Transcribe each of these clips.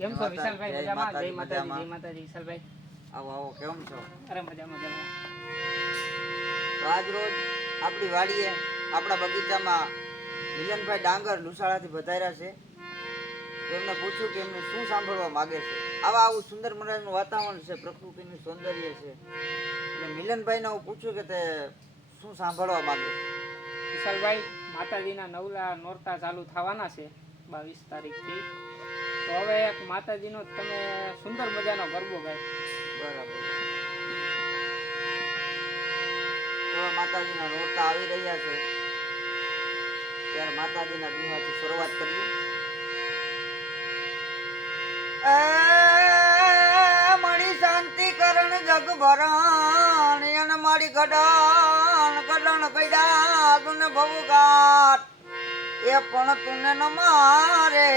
કેમ છો વિશાલભાઈ? મજામાં? જય માતાજી. જય માતાજી વિશાલભાઈ. આવો આવો, કેમ છો? અરે મજામાં. તો આજ રોજ આપણી વાડીએ આપણા બગીચામાં મિલનભાઈ ડાંગર લુસાડાથી વધાર્યા છે. તો એમને પૂછ્યું કે એમને શું સાંભળવા માગે છે. આવું સુંદર મજાનું વાતાવરણ છે, પ્રકૃતિનું સૌંદર્ય છે. એટલે મિલનભાઈને હું પૂછ્યું કે તે શું સાંભળવા માગે છે. વિશાલભાઈ, માતાજીના નવલા નોરતા ચાલુ થવાના છે 22 તારીખથી. તો હવે એક માતાજીનો તમે સુંદર મજાનો ગરબો ગાય. બરાબર. તો માતાજીના નોરતા આવી રહ્યા છે, ત્યારે માતાજીના દુહાથી શરૂઆત કરીએ. મળી શાંતિ કરણ જગ ભરણ અને મારી ગડાણ ગડણ કૈડા તુને ભવગાટ એ પણ તુને ન મારે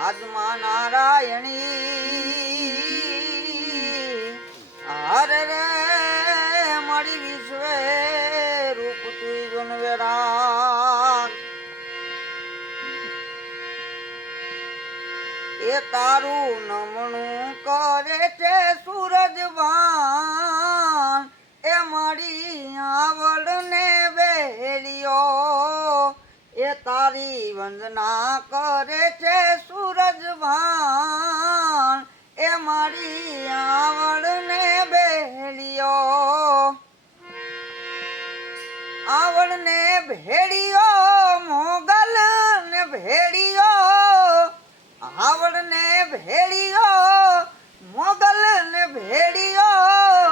આત્મા નારાયણી હરે રે મારી વિશ્વે રૂપ તું જનવેરા એ તારું નમણું કરે છે સૂરજવાન એ મારી આવડ ને વેલિયો એ તારી વંદના કરે છે સૂરજવાન એ મારી આવડ ને બેલિયો આવડ ને ભેડિયો મોગલ ને ભેડિયો આવડ ને ભેડિયો મોગલ ને ભેડિયો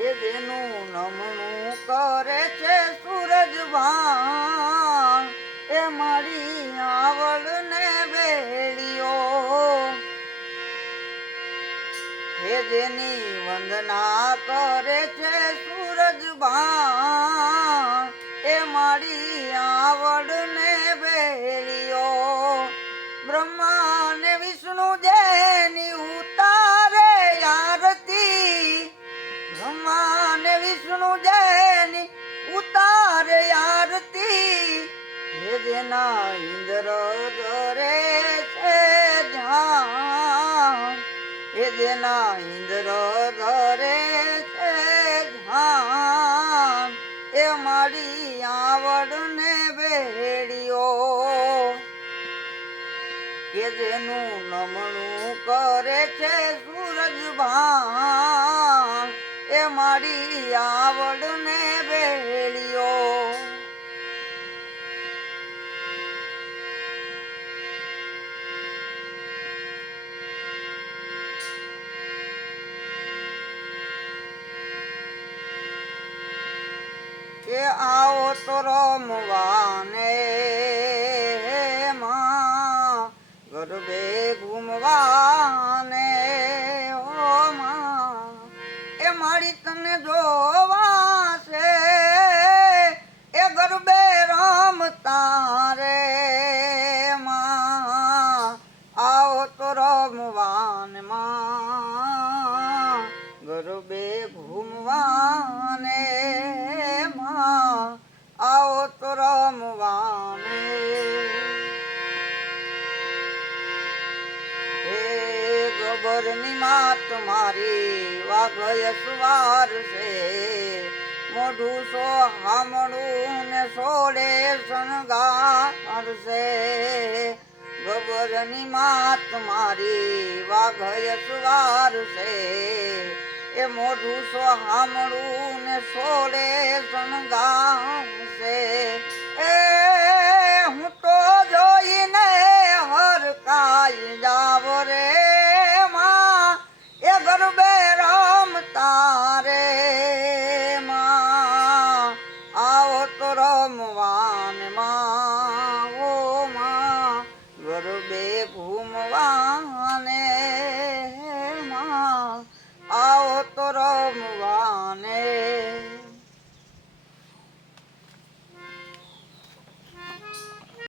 એ જેનું નમણું કરે છે સૂરજવાન એ મારી આવડ ને ભેડિયો એ જેની વંદના કરે છે સૂરજવાન એ મારી આવડ ને ભેડિયો બ્રહ્મા ને વિષ્ણુ જેની ઉતારે આરતી બ્રહ્મા ને વિષ્ણુ જેની ઉતારે આરતી હે જેના ઇન્દ્ર ધરે છે ધ્યાન હે જેના ઇન્દ્ર ધરે છે ધ્યાન એ મારી આવડ ને ભેડિયો કે જેનું નમણું કરે છે સૂરજભાન એ મારી આવડ ને બેલિયો કે આવો તો રમવાને ગરબે ઘૂમવાને ઓ માં એ મારી તને જોવા છે એ ગરબે રમતા રે માં આવો તો રમવાને માં ગરબે ઘૂમવાને માં આવો તો રમવાને ગબરની માત મારી વાઘય સવાર છે મોઢું સો હામડું ને સોડે શણગાર છે ગબરની માત મારી વાઘય સવાર છે એ મોઢું સો હામડું ને સોડે શણગાર